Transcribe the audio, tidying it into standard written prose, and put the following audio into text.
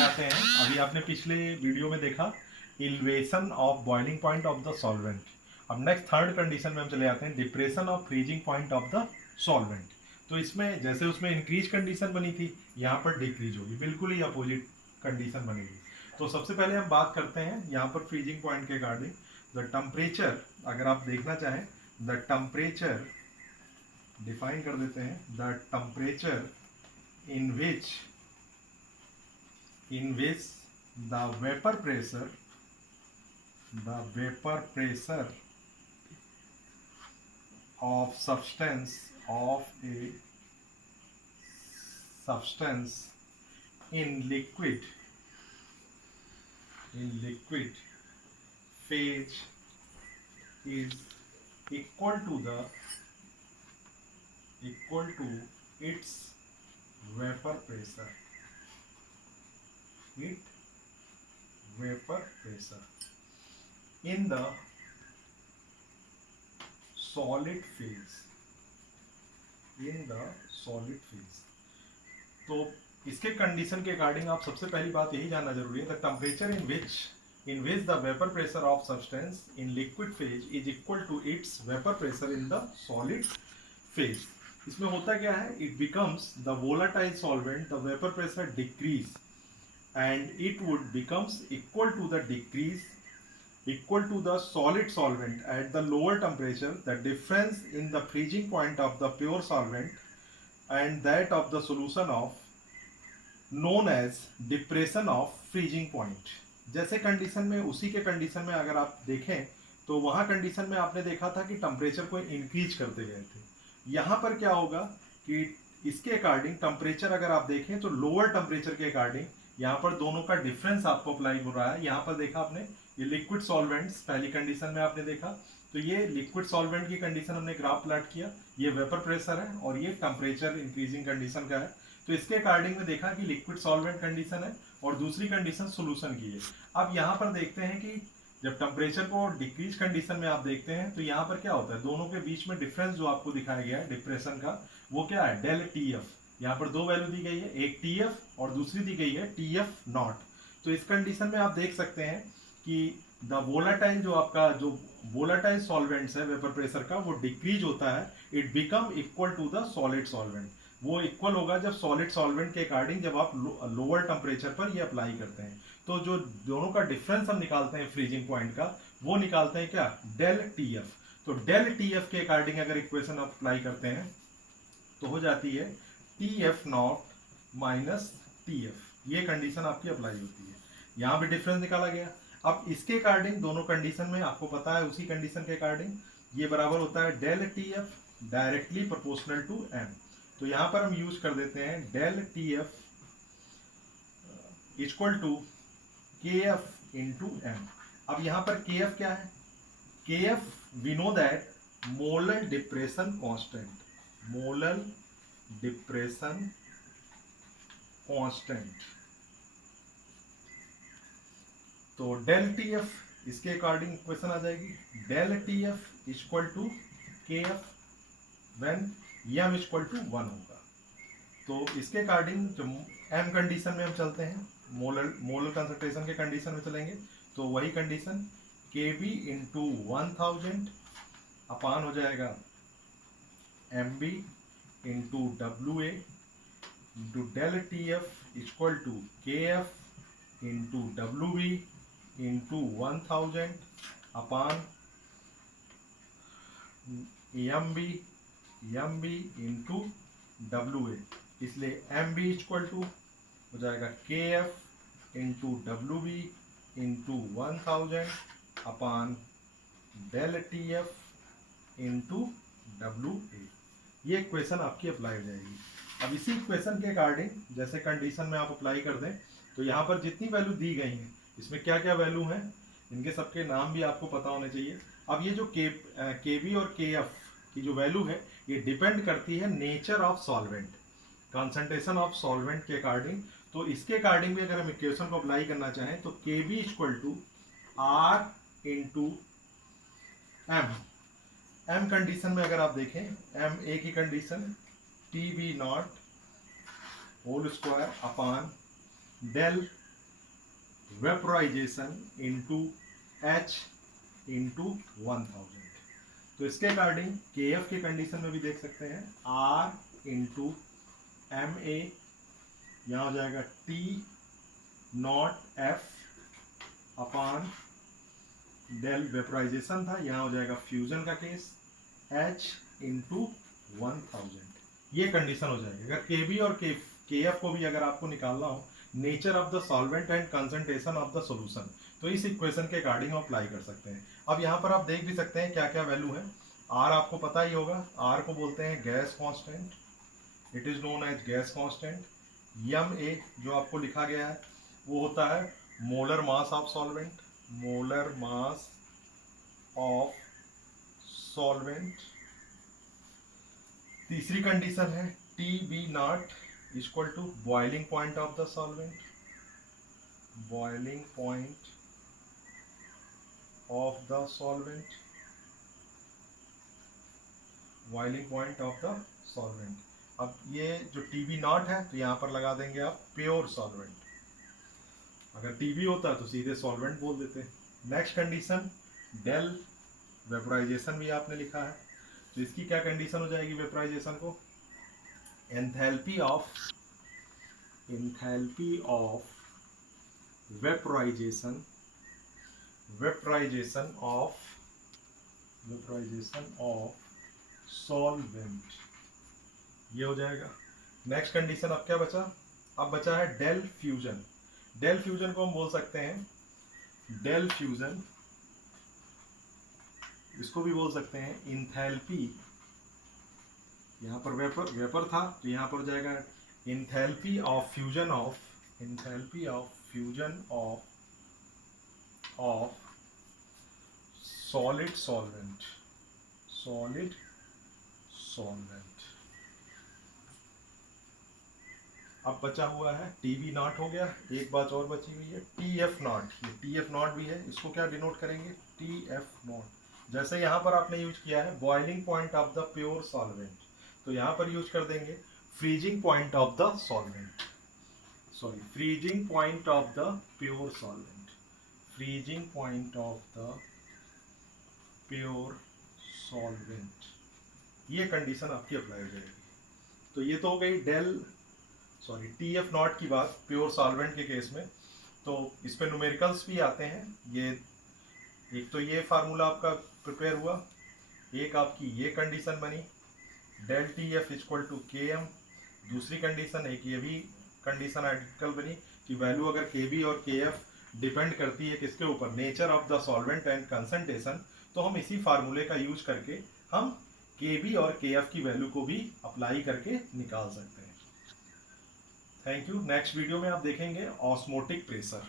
आते हैं। अभी आपने पिछले वीडियो में देखा elevation of boiling point of the solvent. अब नेक्स्ट थर्ड कंडीशन में हम चले जाते हैं, depression of freezing point of the solvent. तो इसमें जैसे उसमें इंक्रीज कंडीशन बनी थी, यहाँ पर डिक्रीज होगी, बिल्कुल ही अपोजिट कंडीशन बनेगी। तो सबसे पहले हम बात करते हैं यहाँ पर फ्रीजिंग पॉइंट के अकॉर्डिंग द टेम्परेचर। अगर आप देखना चाहें द टेम्परेचर डिफाइन कर देते हैं, the temperature in which the vapor pressure of a substance in liquid phase is equal to its vapor pressure in the solid phase तो इसके कंडीशन के अकॉर्डिंग आप सबसे पहली बात यही जानना जरूरी है, the temperature in which the vapor pressure of substance in liquid phase is equal to its vapor pressure in the solid phase। इसमें होता क्या है, it becomes the volatile solvent, the vapor pressure decrease and it would becomes equal to the solid solvent at the lower temperature. The difference in the freezing point of the pure solvent and that of the solution of known as depression of freezing point। जैसे condition में, उसी के condition में अगर आप देखें तो वहां कंडीशन में आपने देखा था कि टेम्परेचर को इंक्रीज करते गए थे। यहां पर क्या होगा कि इसके अकॉर्डिंग टेम्परेचर अगर आप देखें तो लोअर टेम्परेचर के अकॉर्डिंग यहाँ पर दोनों का डिफरेंस आपको अप्लाई हो रहा है। यहाँ पर देखा आपने ये लिक्विड सॉल्वेंट्स पहली कंडीशन में आपने देखा, तो ये लिक्विड सॉल्वेंट की कंडीशन हमने ग्राफ प्लॉट किया, ये वेपर प्रेशर है और ये टेम्परेचर इंक्रीजिंग कंडीशन का है। तो इसके अकॉर्डिंग में देखा कि लिक्विड सॉल्वेंट कंडीशन है और दूसरी कंडीशन सोल्यूशन की है। अब यहाँ पर देखते हैं कि जब टेम्परेचर को डिक्रीज कंडीशन में आप देखते हैं तो यहाँ पर क्या होता है, दोनों के बीच में डिफरेंस जो आपको दिखाया गया है डिप्रेशन का, वो क्या है, डेल टी एफ। यहाँ पर दो वैल्यू दी गई है, एक टी एफ और दूसरी दी गई है टी एफ नॉट। तो इस कंडीशन में आप देख सकते हैं कि द वोलाटाइल जो आपका जो वोलाटाइल सॉल्वेंट्स है वेपर प्रेशर का, वो डिक्रीज होता है, it become equal to the solid solvent. वो इक्वल होगा जब सॉलिड सॉल्वेंट के अकॉर्डिंग जब आप लोअर टेम्परेचर पर ये अप्लाई करते हैं। तो जो दोनों का डिफरेंस हम निकालते हैं फ्रीजिंग पॉइंट का, वो निकालते हैं क्या, डेल टी एफ। तो डेल टी एफ के अकॉर्डिंग अगर इक्वेशन अप्लाई करते हैं तो हो जाती है T F not minus T F, ये कंडीशन आपकी अप्लाई होती है। यहां भी डिफरेंस निकाला गया। अब इसके अकॉर्डिंग दोनों कंडीशन में आपको पता है, उसी कंडीशन के अकॉर्डिंग ये बराबर होता है del T F directly proportional to M. तो यहां पर हम यूज कर देते हैं del T F equal to K F into M. अब यहां पर के एफ क्या है, K F we know that molar depression constant, molar depression constant. तो डेल टी एफ इसके अकॉर्डिंग इक्वेशन आ जाएगी, del T F equal to K F when M equal to 1 होगा। तो इसके अकॉर्डिंग जो एम कंडीशन में हम चलते हैं, मोलर कंसंट्रेशन के कंडीशन में चलेंगे, तो वही कंडीशन के बी इंटू 1000 अपान हो जाएगा M B into W A into del T F equal to K F into W B into 1000 upon M B into W A. इसलिए एम बी इक्वल टू हो जाएगा K F into W B into 1000 upon del T F into W A. ये equation आपकी apply हो जाएगी। अब इसी equation के अकॉर्डिंग जैसे कंडीशन में आप अप्लाई कर दें तो यहाँ पर जितनी वैल्यू दी गई हैं, इसमें क्या क्या वैल्यू हैं, इनके सबके नाम भी आपको पता होने चाहिए। अब ये जो के बी और के एफ की जो वैल्यू है, ये डिपेंड करती है nature of solvent, concentration of solvent के अकॉर्डिंग। तो इसके अकॉर्डिंग भी अगर हम इक्वेशन को अप्लाई करना चाहें तो K B equal to R into M. M condition में अगर आप देखें, एम ए की condition T B not whole square upon del vaporisation into H into 1000। तो इसके अकॉर्डिंग KF के कंडीशन में भी देख सकते हैं R इंटू MA, यहाँ हो जाएगा T not F upon del vaporisation था, यहाँ हो जाएगा फ्यूजन का केस H इंटू 1000। ये कंडीशन हो जाएगी। अगर KB और KF को भी अगर आपको निकालना हो, nature of the solvent and concentration of the solution, तो इस इक्वेशन के अकॉर्डिंग अप्लाई कर सकते हैं। अब यहाँ पर आप देख भी सकते हैं क्या क्या वैल्यू है। R आपको पता ही होगा, R को बोलते हैं gas constant, it is known as gas constant. MA जो आपको लिखा गया है वो होता है molar mass of solvent, molar mass of solvent. तीसरी कंडीशन है TB not equal to boiling point of the solvent, boiling point of the solvent, boiling point of the solvent. अब ये जो TB नॉट है तो यहाँ पर लगा देंगे आप प्योर सॉल्वेंट, अगर TB होता तो सीधे सॉल्वेंट बोल देते। नेक्स्ट कंडीशन डेल वेपराइजेशन भी आपने लिखा है, तो इसकी क्या कंडीशन हो जाएगी वेपराइजेशन को, enthalpy of vaporisation, vaporisation of solvent, ये हो जाएगा। नेक्स्ट कंडीशन अब क्या बचा, अब बचा है डेल फ्यूजन। डेल फ्यूजन को हम बोल सकते हैं डेल फ्यूजन, इसको भी बोल सकते हैं इंथैल्पी, यहाँ पर वेपर था तो यहाँ पर हो जाएगा enthalpy of fusion of, enthalpy of fusion of solid solvent, solid solvent. अब बचा हुआ है TB नॉट हो गया, एक बात और बची हुई है TF नॉट, ये TF नॉट भी है, इसको क्या डिनोट करेंगे TF नॉट। जैसे यहाँ पर आपने यूज किया है boiling point of the pure solvent, तो यहाँ पर यूज कर देंगे freezing point of the solvent, sorry freezing point of the pure solvent, freezing point of the pure solvent. ये कंडीशन आपकी अप्लाई हो जाएगी। तो ये तो हो गई TF नॉट की बात प्योर सॉल्वेंट के केस में। तो इस पे न्यूमेरिकल्स भी आते हैं, ये एक तो ये फार्मूला आपका प्रिपेयर हुआ, एक आपकी ये कंडीशन बनी del TF equal to KM, दूसरी कंडीशन एक ये भी कंडीशन आइडेंटिकल बनी कि वैल्यू अगर KB और KF डिपेंड करती है किसके ऊपर, nature of the solvent and concentration, तो हम इसी फार्मूले का यूज करके हम KB और KF की वैल्यू को भी अप्लाई करके निकाल सकते हैं। Thank you. नेक्स्ट वीडियो में आप देखेंगे ऑस्मोटिक प्रेशर।